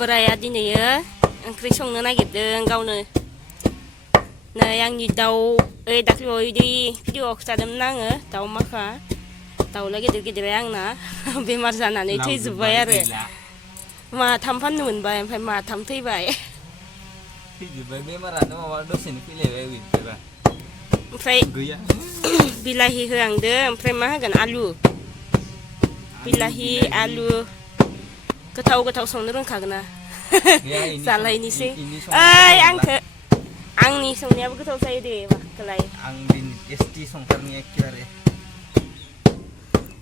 बोराया दिनैयो ओंख्रि संनो नागिरदों गावनो नै आंनि दाउ दाख्लैयाव इदि भिडिअ'आव खिथादोंमोन आङो दाउ माखा दाउला गेदेर गेदेरा आंना बेमार जानानै थैजोब्बाय आरो माथाम फाननो मोनबाय ओमफ्राय माथाम थैबाय थैजोब्बाय बेमारानो माबा दसेनो फैलायबाय बिदिबा ओमफ्राय गैया बिलाहि होहांदो ओमफ्राय मा होगोन आलु बिलाहि आलु गोथाव गोथाव संनो रोंखागोन ना जालायनोसै ओइ आंखो आंनि संनायाबो गोथाव जायो दे माखौलाय आं दिनै टेस्टि संथारनि एखेबारे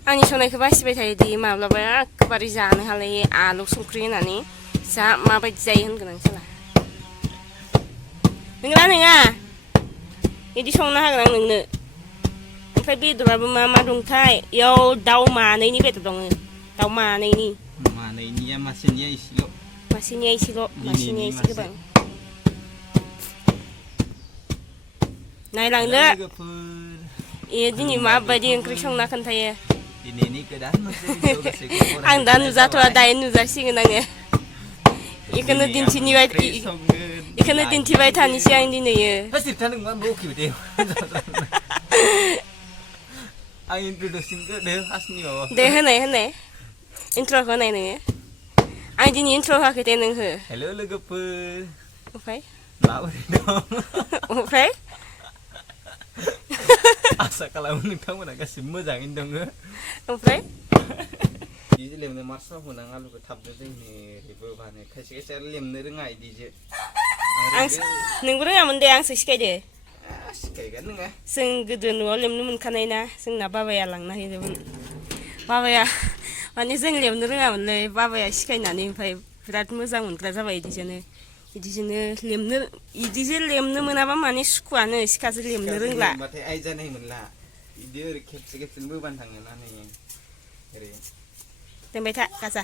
आंनि संनायखौ बासिबाय थायो दि माब्लाबा एखेबारे जानो हालायै आलु संख्रि होनानै जा माबायदि जायो होनगोन आं साला नोंना नङा बिदि संनो हागोन आं नोंनो ओमफ्राय बेदराबो मा मा दंथाय इयाव दाउ मानैनि बेदर दङ दाउ मानैनिया मासेनिया एसेल' मासेनिया एसेल' मासेनिया एसे गोबां नायलांदो इयो दिनै माबायदि ओंख्रि संना खोन्थायो आं दा नुजाथ'वा दायो नुजासिगोन आङो बेखौनो दिन्थिबाय थानोसै आं दिनैयो दे होनाय इन्ट्र' होनाय नोङो आं दिनै इन्ट्र' होआखै दे नों हो हेल' लोगोफोर ओमफ्राय माबोरै दं ओमफ्राय आसा खालामो नोंथांमोना गासिबो मोजाङैनो दङ ओमफ्राय बिदि लेमनो मार्चआव होनां आलुखौ थाबनो जोंनि ओरैबो माने खायसे खायसे आरो लेमनो रोङा बिदिजो नोंबो रोङामोन दे आंसो सिखायदो सिखायगोन नोङो जों गोदो न'आव लेमनो मोनखानाय ना जोंना बाबाया लांना हैदोंमोन बाबाया माने जों लेमनो रोङामोनलै बाबाया सिखायनानै ओमफ्राय बिराद मोजां मोनग्रा जाबाय इदिजो लेमनो मोनाबा माने सुखुआनो सिखाजो लेमनो रोंला होनबाथाय आइ जानाय मोनला बिदि ओरै खेबसे खेबसेनो बोबानो थाङोना नै ओरै दोनबाय था गाजा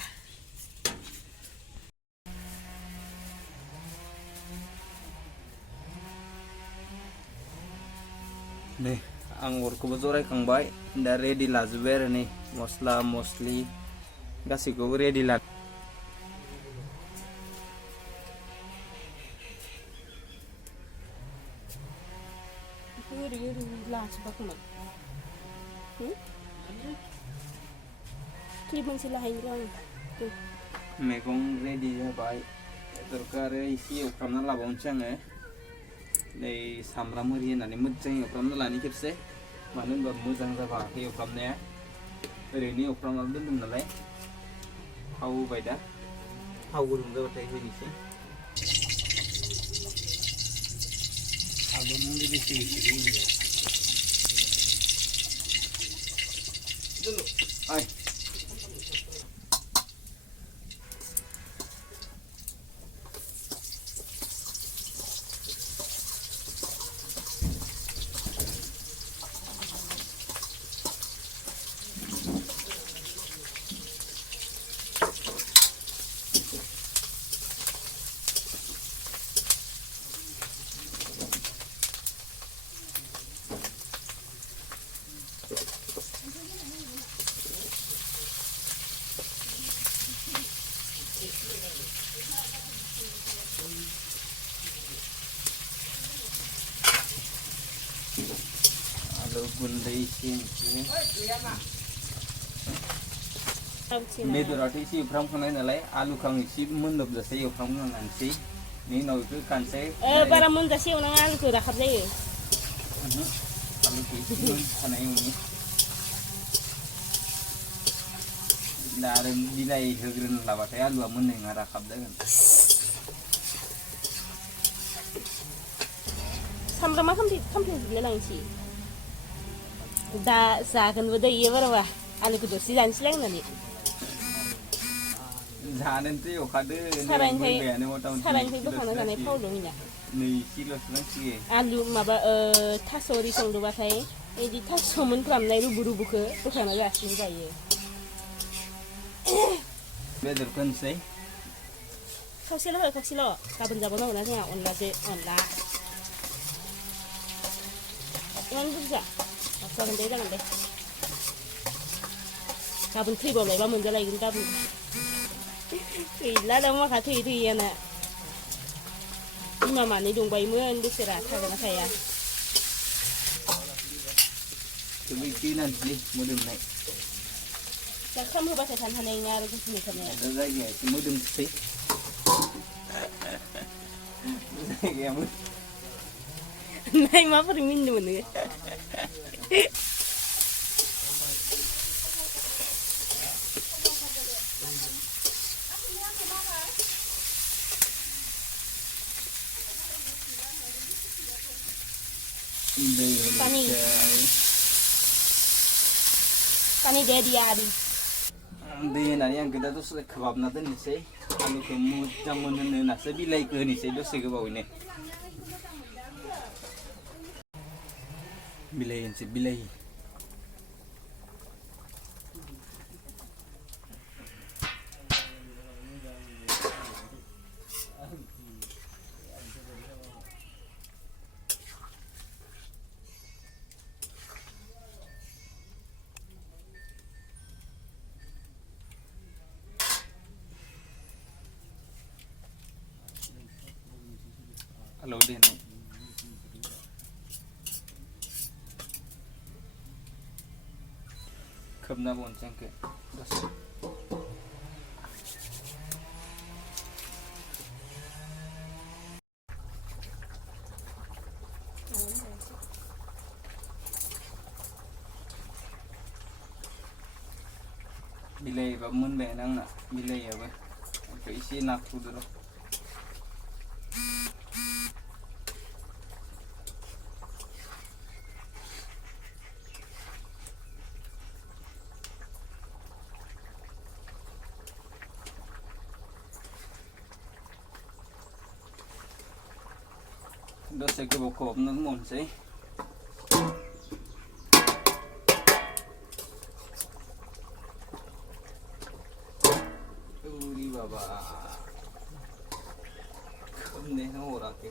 नै आं अरखौबो जरायखांबाय दा रेडि लाजोब्बाय आरो नै मस्ला मस्लि गासैखौबो रेडि ला मैगं रेडि जाबाय बेदरखौ आरो एसे एवफ्रामना लाबावनोसै आङो नै सामब्राम आरि होनानै मोजां एवफ्रामना लानि खेबसे मानो होनबा मोजां जाबाय एवफ्रामनाया ओरैनो एवफ्रामनानै दोनदों नालाय थाव होबाय दा थाव गुदुं जाबाथाय होनोसै Ay. गुन्दै बेदराथ' एसे एवफ्रामखांनाय नालाय आलुखौ आं एसे मोनदबजासे एवफ्रामनांसै बेनि उनाव बेखौ खानसै बारा मोनजासे एवनाङा आलुखौ राखाब जायो आलुखौ एसे मोनखानाय एवनि दा आरो बिलाइ होग्रोनो लाबाथाय आलुआ मोननाय नङा राखाब जागोन सामब्रामा खामफ्लेजोबनो लांसै दा जागोनबो दै इयो बाराबा आलुखौ दसे जानोसैलाय होननानै जानोथ' एवखादो सारायनिफ्राय बोखांना जानाय फाव दं इना नै एसेल'सो नांसिगोन आलु माबा थास' ओरि संदोंबाथाय बिदि थास' मोनफ्रामनाय रुबुखौ बोखांना जासिनो जायो बेदरखौ होनोसै खावसेल' गाबोन जाबावनांगौ ना जोंहा अनला इमान बुरजा जागोन दे गाबोन थैबावलायबा मोनजालायगोन गाबोन gila đâu mà khá thì nè nhưng mà này dùng bày mưa đi xe đạp thay cái thầy à chuẩn bị kỹ năng đi mua đường này chắc không phải phải thành này nha rồi cái gì thành này đó ra gì thì mua đường xí em này mà phải mình nuôi nữa Pani dia dia đi Di na yang kita tu kebab na tu ni sih, kalau kamu jangan mana na sebilai ke ni sih, dosa kebab ini. Bilai yang sih bilai. Halo dia ni. Kebna bonceng ke. Dosa. Bilai bangun benang nak bilai apa? Isi nak tu dulu. Dosa ke bokop nak mon sih. Uri baba. Kemne orang ke.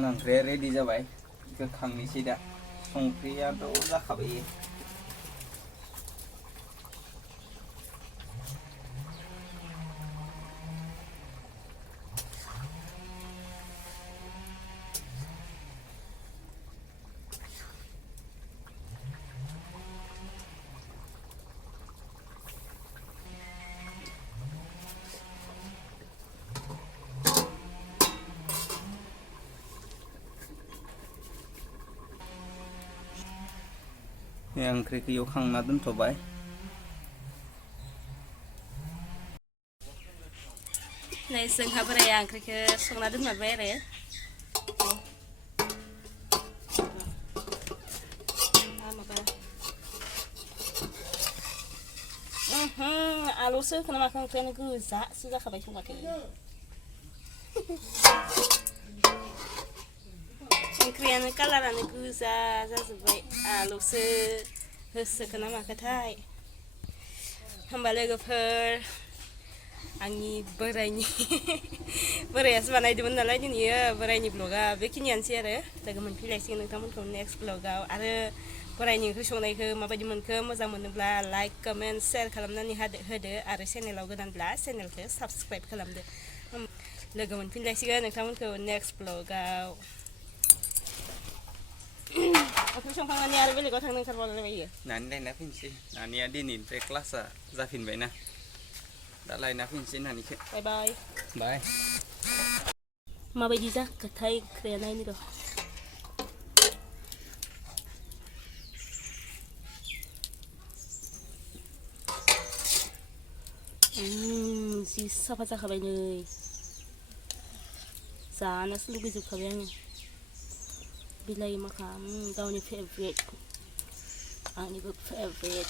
Nang ready जाबाय गोखांनिसै दा संख्रियाथ' जाखाबाय yang kriki yokhang na dun tobai này sừng hấp đây ăn cái sông na đứng mặt bé đấy alo sữa cái mà không thấy nó cứ giá sữa ra khỏi phải không có cái Krian kala na guza za zubai a lose hesse kana maka tai hambale go per angi berani beres banai di mana lagi ni ya berani bloga bekinian sih ada daga man pilih sih nang tamun ko next bloga ada berani ku shonai ke mabadi man ke moza man bla like comment share kalamna ni hade ada channel lagu dan bla channel ke subscribe kalamde daga man pilih sih nang tamun ko next bloga Aku cuma pengen nyari beli kau tanggung kerja lagi ya. Nanti nak finsi, nanti ada ni pre kelas ah, Zafin baina. Dah lain nak finsi nanti ke. Bye bye. Bye. Ma bagi za katai kerana ini doh. Si siapa cakap ini? Sana selalu gitu kabarnya. Bilay makam, kau ni favorite, ani favorite.